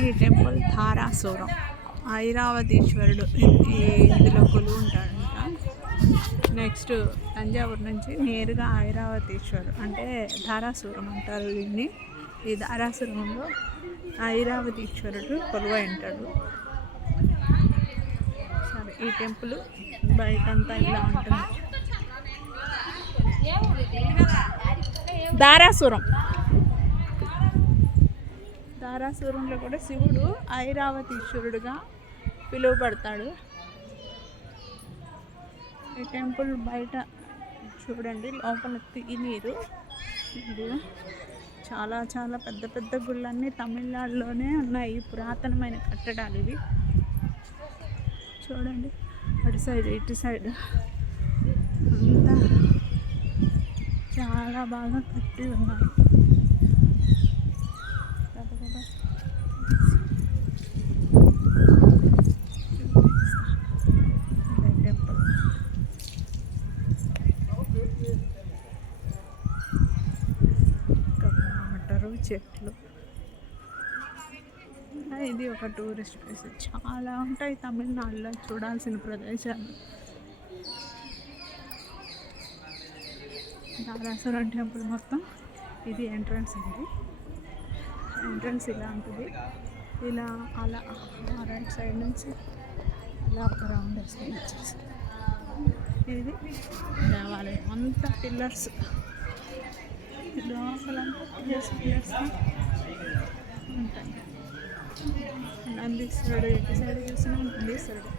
ఈ టెంపుల్ ధారాసురం ఐరావతీశ్వరుడు ఇందులో కొలువు ఉంటాడంట. నెక్స్ట్ తంజావూరు నుంచి నేరుగా ఐరావతీశ్వరు అంటే ధారాసురం అంటారు దీన్ని. ఈ ధారాసురంలో ఐరావతీశ్వరుడు కొలువై ఉంటాడు. సరే, ఈ టెంపుల్ బయటంతా ఇలా ఉంటుంది. ధారాసురంలో కూడా శివుడు ఐరావతీశ్వరుడుగా పిలువబడతాడు. ఈ టెంపుల్ బయట చూడండి, లోపల నీరు. చాలా చాలా పెద్ద పెద్ద గుళ్ళన్నీ తమిళనాడులోనే ఉన్నాయి. పురాతనమైన కట్టడాలు ఇవి. చూడండి, అటు సైడ్ ఇటు సైడ్ అంతా చాలా బాగా కట్టి ఉన్నాయి. టెంపుల్ వాటరు, చెట్లు. ఇది ఒక టూరిస్ట్ ప్లేస్. చాలా ఉంటాయి తమిళనాడులో చూడాల్సిన ప్రదేశాలు. ధారాసురం టెంపుల్ మొత్తం ఇది ఎంట్రన్స్ అండి. ఎంట్రన్స్ ఇలా ఉంటుంది. ఇలా అలా రైట్ సైడ్ నుంచి అలా ఒక రౌండ్ వేసుకొని వచ్చేసి ఇది దేవాలయం. అంతా పిల్లర్స్, లోపలంతా పిల్లర్స్ ఉంటాయి. నందీశ్వరుడు ఎటు సైడ్ చూసినా నందీశ్వరుడు.